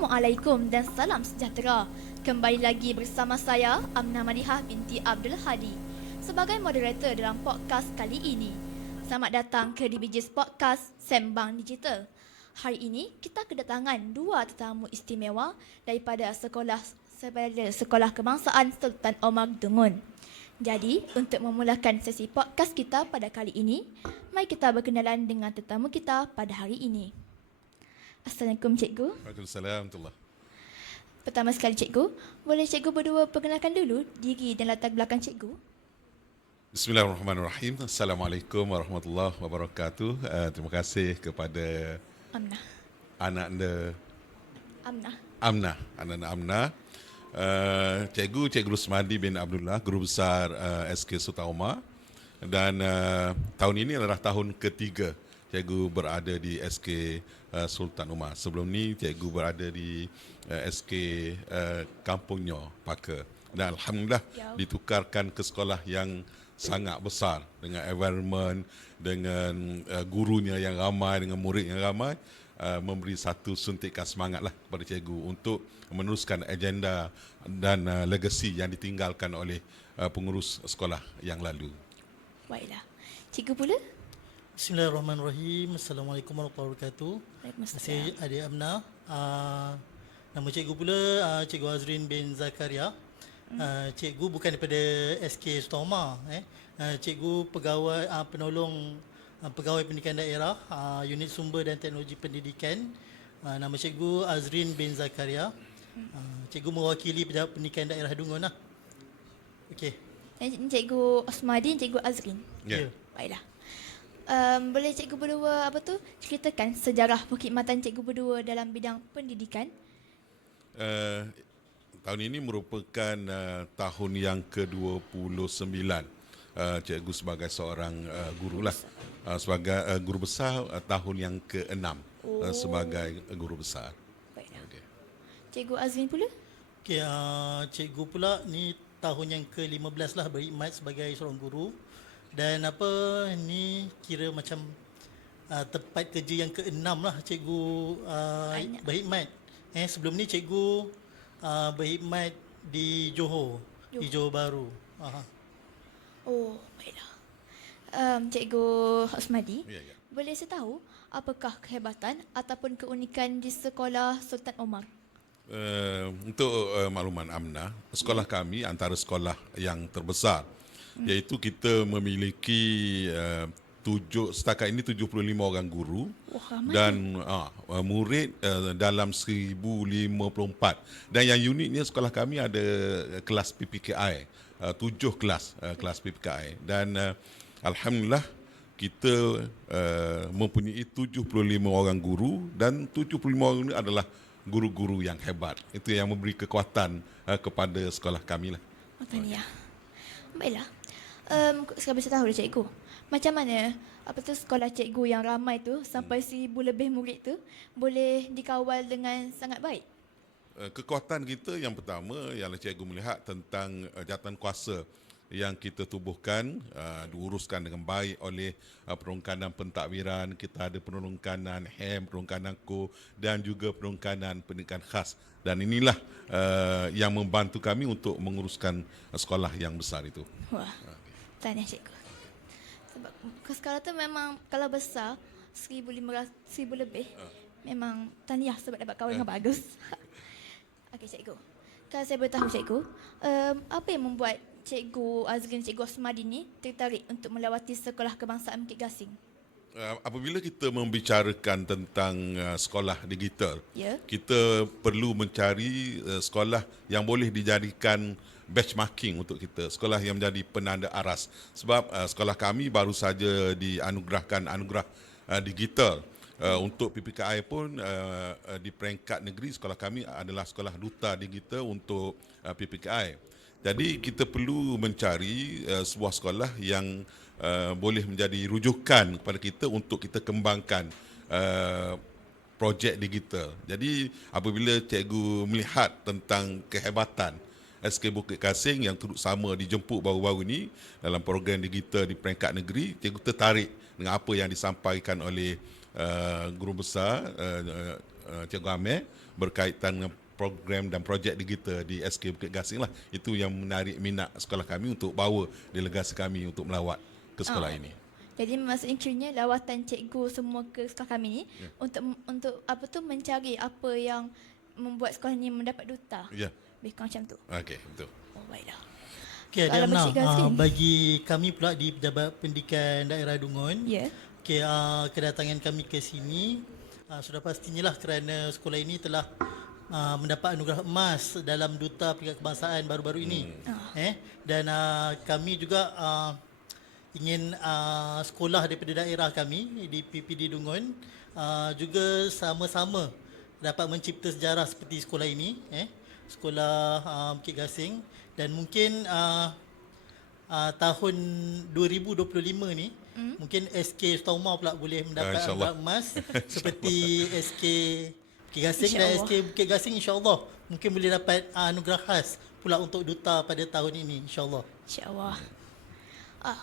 Assalamualaikum dan salam sejahtera. Kembali lagi bersama saya Amna Madihah binti Abdul Hadi sebagai moderator dalam podcast kali ini. Selamat datang ke DBJ's Podcast Sembang Digital. Hari ini kita kedatangan dua tetamu istimewa daripada sekolah daripada Sekolah Kebangsaan Sultan Omar Dungun. Jadi, untuk memulakan sesi podcast kita pada kali ini, mari kita berkenalan dengan tetamu kita pada hari ini. Assalamualaikum cikgu. Waalaikumsalam warahmatullahi Pertama sekali cikgu, boleh cikgu berdua perkenalkan dulu diri dan latar belakang cikgu? Bismillahirrahmanirrahim. Assalamualaikum warahmatullahi wabarakatuh. Uh, terima kasih kepada Amnah. anak anda Amnah. Amna, anak anda Amna. Uh, cikgu Cikgu Rusmadi bin Abdullah, guru besar uh, SK Sultan Omar. Dan uh, tahun ini adalah tahun ketiga cikgu berada di SK uh, Sultan Umar. Sebelum ni cikgu berada di uh, SK uh, Kampung Nyo, Paka. Dan alhamdulillah Ya. ditukarkan ke sekolah yang sangat besar dengan environment, dengan uh, gurunya yang ramai, dengan murid yang ramai. Uh, memberi satu suntikan semangat lah kepada cikgu untuk meneruskan agenda dan uh, legasi yang ditinggalkan oleh uh, pengurus sekolah yang lalu. Baiklah. Cikgu pula? Bismillahirrahmanirrahim. Assalamualaikum warahmatullahi wabarakatuh. Waalaikumsalam. kasih adik Amna. Uh, nama cikgu pula uh, Cikgu Azrin bin Zakaria. Uh, cikgu bukan daripada SK Stoma. Eh. Uh, cikgu pegawai uh, penolong uh, pegawai pendidikan daerah uh, unit sumber dan teknologi pendidikan. Uh, nama cikgu Azrin bin Zakaria. Uh, cikgu mewakili pejabat pendidikan daerah Dungun lah. Okey. Cikgu Osmadi dan cikgu Azrin. Ya. Ya. Baiklah. Um, boleh cikgu berdua apa tu ceritakan sejarah perkhidmatan cikgu berdua dalam bidang pendidikan? Uh, tahun ini merupakan uh, tahun yang ke-29 uh, cikgu sebagai seorang uh, guru lah. Uh, sebagai uh, guru besar uh, tahun yang ke-6 uh, sebagai guru besar. Baiklah. Okay. Cikgu Azrin pula? Okey, uh, cikgu pula ni tahun yang ke-15 lah berkhidmat sebagai seorang guru. Dan apa ni kira macam uh, tempat kerja yang ke-6 lah cikgu uh, Banyak. berkhidmat. Eh sebelum ni cikgu uh, berkhidmat di Johor, di Johor Bahru. Aha. Oh, baiklah. Um, cikgu Osmadi, Ya, ya. boleh saya tahu apakah kehebatan ataupun keunikan di sekolah Sultan Omar? Uh, untuk uh, makluman Amna, sekolah kami antara sekolah yang terbesar iaitu kita memiliki uh, tujuh setakat ini 75 orang guru Wah, ramai. dan uh, murid uh, dalam 1054 dan yang uniknya sekolah kami ada kelas PPKI uh, tujuh kelas uh, kelas PPKI dan uh, alhamdulillah kita uh, mempunyai 75 orang guru dan 75 orang ini adalah guru-guru yang hebat. Itu yang memberi kekuatan uh, kepada sekolah kami lah. Oh, tahniah. Baiklah. Um, sekarang saya tahu dah cikgu. Macam mana apa tu sekolah cikgu yang ramai tu sampai seribu lebih murid tu boleh dikawal dengan sangat baik? Uh, kekuatan kita yang pertama ialah cikgu melihat tentang uh, jawatan kuasa yang kita tubuhkan uh, diuruskan dengan baik oleh uh, perungkanan pentakbiran kita ada perungkanan HEM perungkanan KO dan juga perungkanan pendidikan khas dan inilah uh, yang membantu kami untuk menguruskan uh, sekolah yang besar itu Wah. Tahniah cikgu. Sebab ke sekolah tu memang kalau besar 1500 1000 lebih memang tahniah sebab dapat kawan yang bagus. Okey cikgu. Kalau saya boleh tahu cikgu, um, apa yang membuat cikgu Azrin cikgu Osmadi ni tertarik untuk melawati sekolah kebangsaan Bukit Gasing? Uh, apabila kita membicarakan tentang uh, sekolah digital Ya. kita perlu mencari uh, sekolah yang boleh dijadikan benchmarking untuk kita. Sekolah yang menjadi penanda aras. Sebab uh, sekolah kami baru saja dianugerahkan anugerah uh, digital. Uh, untuk PPKI pun uh, uh, di peringkat negeri sekolah kami adalah sekolah duta digital untuk uh, PPKI jadi kita perlu mencari uh, sebuah sekolah yang uh, boleh menjadi rujukan kepada kita untuk kita kembangkan uh, projek digital. Jadi apabila cikgu melihat tentang kehebatan SK Bukit Kasing yang turut sama dijemput baru-baru ini dalam program digital di peringkat negeri, cikgu tertarik dengan apa yang disampaikan oleh uh, guru besar uh, uh, Cikgu Amir berkaitan dengan program dan projek digital di SK Bukit Gasing lah. Itu yang menarik minat sekolah kami untuk bawa delegasi kami untuk melawat ke sekolah Ah. ini. Jadi maksudnya kiranya lawatan cikgu semua ke sekolah kami ni Ya. untuk untuk apa tu mencari apa yang membuat sekolah ni mendapat duta. Ya. Lebih kurang macam tu. Okey, betul. Oh baiklah. Okey, Encik Gazrin. uh, bagi kami pula di Pejabat Pendidikan Daerah Dungun, Ya. Okey, uh, kedatangan kami ke sini uh, sudah pastinya lah kerana sekolah ini telah uh, mendapat anugerah emas dalam Duta Peringkat Kebangsaan baru-baru ini. Eh dan uh, kami juga uh, ingin uh, sekolah daripada daerah kami di PPD Dungun uh, juga sama-sama dapat mencipta sejarah seperti sekolah ini eh sekolah uh, Bukit Gasing dan mungkin uh, uh, tahun 2025 ni hmm? mungkin SK Stoma pula boleh mendapat Ah, anugerah emas seperti SK Bukit Gasing dan. SK Bukit Gasing insyaAllah mungkin boleh dapat uh, anugerah khas pula untuk duta pada tahun ini insyaAllah. InsyaAllah. Ah,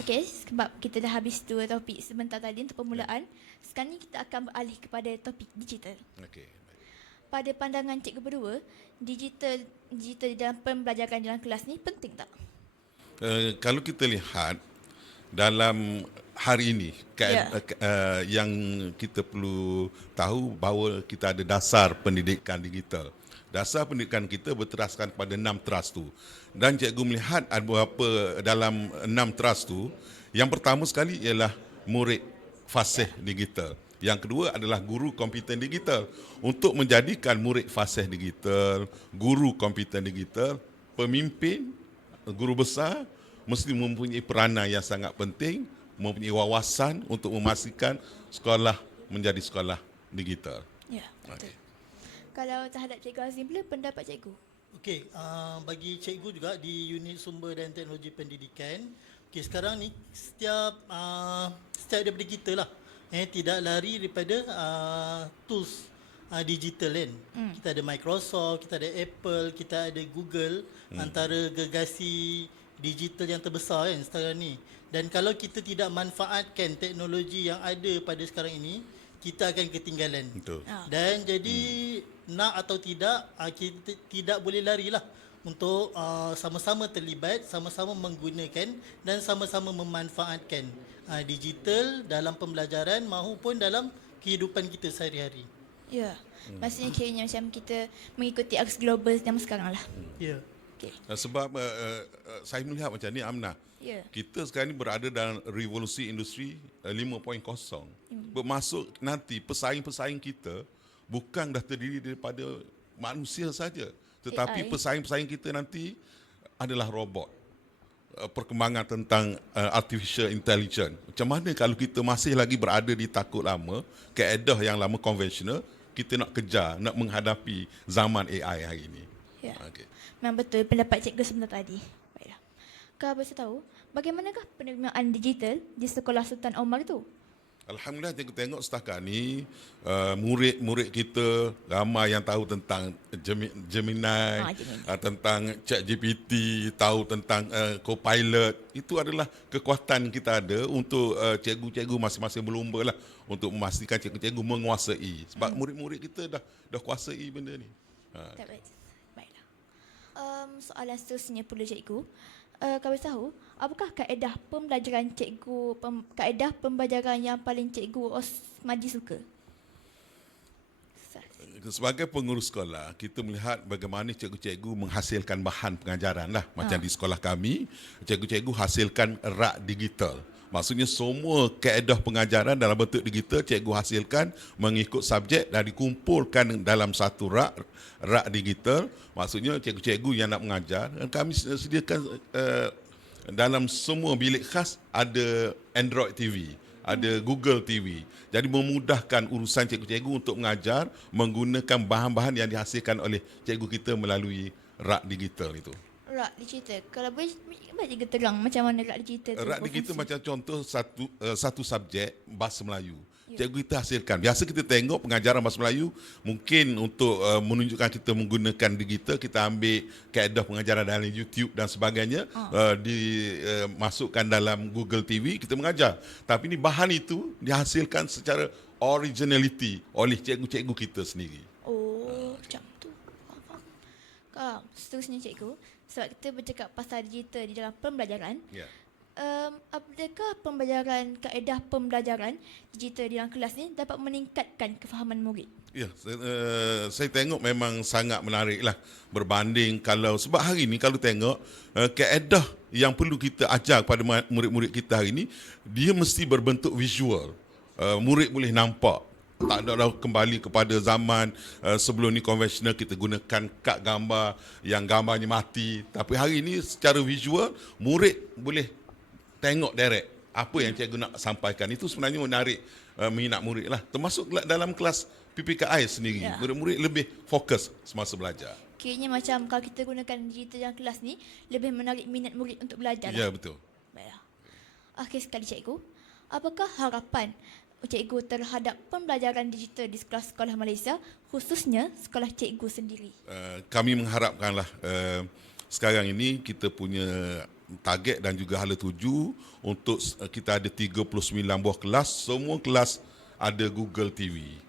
Okey, sebab kita dah habis dua topik sebentar tadi untuk permulaan. Sekarang ni kita akan beralih kepada topik digital. Okey. Pada pandangan cikgu berdua, digital digital di dalam pembelajaran dalam kelas ni penting tak? Uh, kalau kita lihat dalam hari ini kan, Ya. uh, uh, yang kita perlu tahu bahawa kita ada dasar pendidikan digital. Dasar pendidikan kita berteraskan pada enam trust tu. Dan cikgu melihat ada beberapa dalam enam trust tu, yang pertama sekali ialah murid fasih digital. Yang kedua adalah guru komputer digital. Untuk menjadikan murid fasih digital, guru komputer digital, pemimpin, guru besar mesti mempunyai peranan yang sangat penting, mempunyai wawasan untuk memastikan sekolah menjadi sekolah digital. Ya, betul. Okey. Kalau terhadap cikgu Azim pula, pendapat cikgu? Okey, uh, bagi cikgu juga di unit sumber dan teknologi pendidikan, okey sekarang ni setiap uh, setiap daripada kita lah eh tidak lari daripada uh, tools uh, digital kan. Hmm. Kita ada Microsoft, kita ada Apple, kita ada Google hmm. antara gegasi digital yang terbesar kan sekarang ni. Dan kalau kita tidak manfaatkan teknologi yang ada pada sekarang ini, kita akan ketinggalan. Betul. Ah. Dan jadi hmm. Nak atau tidak uh, kita tidak boleh larilah untuk uh, sama-sama terlibat, sama-sama menggunakan dan sama-sama memanfaatkan uh, digital dalam pembelajaran maupun dalam kehidupan kita sehari-hari. Ya. Maksudnya kiranya macam kita mengikuti arus global zaman sekarang lah. Ya. Okey. Uh, Sebab uh, uh, saya melihat macam ni Amna. Ya. Kita sekarang ni berada dalam revolusi industri uh, 5.0. Bermaksud nanti pesaing-pesaing kita bukan dah terdiri daripada manusia saja, tetapi AI. pesaing-pesaing kita nanti adalah robot. Uh, Perkembangan tentang uh, artificial intelligence. Macam mana kalau kita masih lagi berada di takut lama, keedah yang lama konvensional, kita nak kejar, nak menghadapi zaman AI hari ini. Ya. Okey. Memang betul pendapat cikgu sebentar tadi. Baiklah. Kau boleh tahu bagaimanakah penerimaan digital di sekolah Sultan Omar itu? Alhamdulillah cikgu tengok setakat ni uh, murid-murid kita ramai yang tahu tentang Gemi- Gemini, Gemini. uh, tentang ChatGPT, tahu tentang uh, Copilot. Itu adalah kekuatan kita ada untuk uh, cikgu-cikgu masing-masing berlumba lah untuk memastikan cikgu-cikgu menguasai. Sebab murid-murid kita dah dah kuasai benda ni. Ha. Baik. Baiklah. Um, soalan seterusnya pula cikgu. Uh, kau boleh tahu apakah kaedah pembelajaran cikgu pem, kaedah pembelajaran yang paling cikgu Osmadi suka? Sebagai pengurus sekolah, kita melihat bagaimana cikgu-cikgu menghasilkan bahan pengajaran lah. Macam Ha. di sekolah kami, cikgu-cikgu hasilkan rak digital. Maksudnya semua kaedah pengajaran dalam bentuk digital cikgu hasilkan mengikut subjek dan dikumpulkan dalam satu rak rak digital. Maksudnya cikgu-cikgu yang nak mengajar dan kami sediakan uh, dalam semua bilik khas ada Android TV ada Google TV. Jadi memudahkan urusan cikgu-cikgu untuk mengajar menggunakan bahan-bahan yang dihasilkan oleh cikgu kita melalui rak digital itu. Rak digital. Kalau boleh boleh juga terang macam mana rak digital tu Rak digital berfungsi? macam contoh satu uh, satu subjek bahasa Melayu. Cikgu kita hasilkan. Biasa kita tengok pengajaran bahasa Melayu mungkin untuk uh, menunjukkan kita menggunakan digital kita ambil kaedah pengajaran dalam YouTube dan sebagainya uh, dimasukkan dalam Google TV kita mengajar. Tapi ni bahan itu dihasilkan secara originality oleh cikgu-cikgu kita sendiri. Oh. Ah, seterusnya cikgu, sebab kita bercakap pasal digital di dalam pembelajaran, Ya. um, adakah pembelajaran kaedah pembelajaran digital di dalam kelas ni dapat meningkatkan kefahaman murid? Ya, saya, uh, saya tengok memang sangat menarik lah berbanding kalau sebab hari ni kalau tengok uh, kaedah yang perlu kita ajar kepada murid-murid kita hari ni dia mesti berbentuk visual. Uh, murid boleh nampak tak ada dah kembali kepada zaman uh, sebelum ni konvensional kita gunakan kad gambar yang gambarnya mati tapi hari ini secara visual murid boleh tengok direct apa yang cikgu nak sampaikan itu sebenarnya menarik uh, minat murid lah termasuk dalam kelas PPKI sendiri Ya. murid-murid lebih fokus semasa belajar Kiranya macam kalau kita gunakan digital dalam kelas ni lebih menarik minat murid untuk belajar. ya lah. betul Baiklah. Akhir sekali cikgu, apakah harapan cikgu terhadap pembelajaran digital di sekolah-sekolah Malaysia khususnya sekolah cikgu sendiri? uh, kami mengharapkanlah uh, sekarang ini kita punya target dan juga hala tuju untuk uh, kita ada 39 buah kelas semua kelas ada Google TV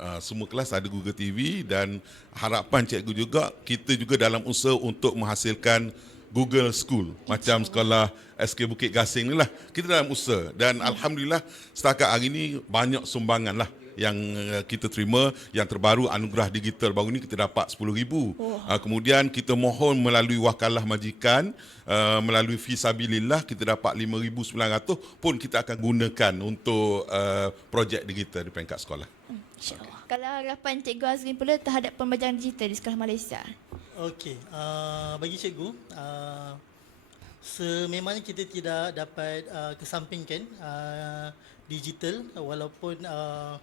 Uh, semua kelas ada Google TV dan harapan cikgu juga kita juga dalam usaha untuk menghasilkan Google School macam sekolah SK Bukit Gasing ni lah kita dalam usaha dan alhamdulillah setakat hari ni banyak sumbangan lah yang uh, kita terima yang terbaru anugerah digital baru ni kita dapat 10,000. Oh. Uh, kemudian kita mohon melalui wakalah majikan uh, melalui fisabilillah kita dapat 5,900 pun kita akan gunakan untuk uh, projek digital di peringkat sekolah. InsyaAllah. Kalau harapan cikgu Azrin pula terhadap pembelajaran digital di sekolah Malaysia? Okey, uh, bagi cikgu, uh, sememangnya kita tidak dapat uh, kesampingkan uh, digital uh, walaupun uh,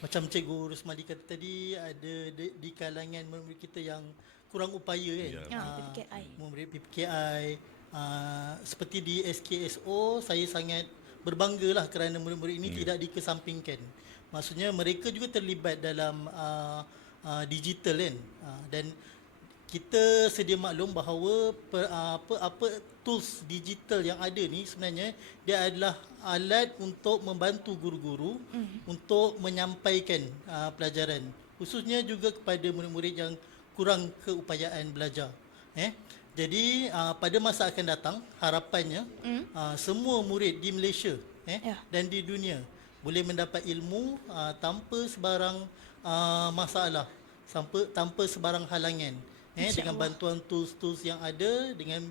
macam cikgu Rusmadi kata tadi ada di, di kalangan murid kita yang kurang upaya kan. Ya. Ya, Ah, PPKI. Murid PPKI uh, seperti di SKSO saya sangat berbanggalah kerana murid-murid ini tidak dikesampingkan. Maksudnya mereka juga terlibat dalam uh, uh, digital kan. Uh, dan kita sedia maklum bahawa per, uh, apa apa tools digital yang ada ni sebenarnya dia adalah alat untuk membantu guru-guru mm. untuk menyampaikan uh, pelajaran khususnya juga kepada murid-murid yang kurang keupayaan belajar eh jadi uh, pada masa akan datang harapannya mm. uh, semua murid di Malaysia eh Ya. dan di dunia boleh mendapat ilmu uh, tanpa sebarang uh, masalah tanpa tanpa sebarang halangan eh Insya dengan Allah. bantuan tools-tools yang ada dengan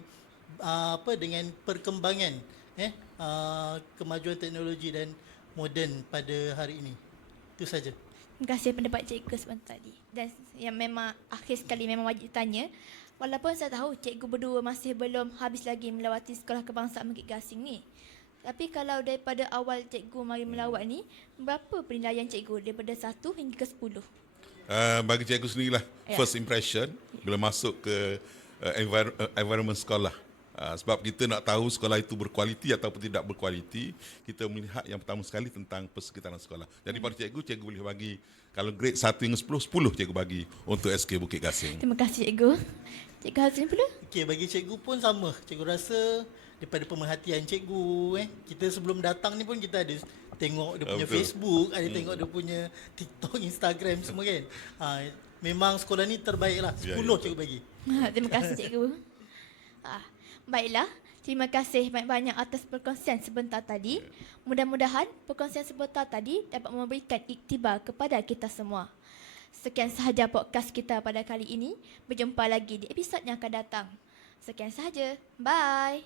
uh, apa dengan perkembangan eh uh, kemajuan teknologi dan moden pada hari ini. Itu saja. Terima kasih pendapat cikgu sebentar tadi. Dan yang memang akhir sekali memang wajib tanya. Walaupun saya tahu cikgu berdua masih belum habis lagi melawati sekolah kebangsaan Bukit Gasing ni. Tapi kalau daripada awal cikgu mari melawat ni, berapa penilaian cikgu daripada 1 hingga ke 10? Uh, bagi cikgu sendirilah Ya. first impression bila masuk ke uh, envir- uh, environment sekolah. Uh, sebab kita nak tahu sekolah itu berkualiti ataupun tidak berkualiti, kita melihat yang pertama sekali tentang persekitaran sekolah. Jadi pada cikgu, cikgu boleh bagi kalau grade 1 hingga 10, 10 cikgu bagi untuk SK Bukit Gasing. Terima kasih cikgu. Cikgu Hazrin pula? Okey, bagi cikgu pun sama. Cikgu rasa daripada pemerhatian cikgu eh kita sebelum datang ni pun kita ada tengok dia Ah, punya betul. Facebook, ada tengok dia punya TikTok, Instagram semua kan. Ha, memang sekolah ni terbaik lah. 10 Ya, ya, cikgu bagi. Ha, Terima kasih cikgu. Ah, baiklah, terima kasih banyak-banyak atas perkongsian sebentar tadi. Mudah-mudahan perkongsian sebentar tadi dapat memberikan iktibar kepada kita semua. Sekian sahaja podcast kita pada kali ini. Berjumpa lagi di episod yang akan datang. Sekian sahaja. Bye.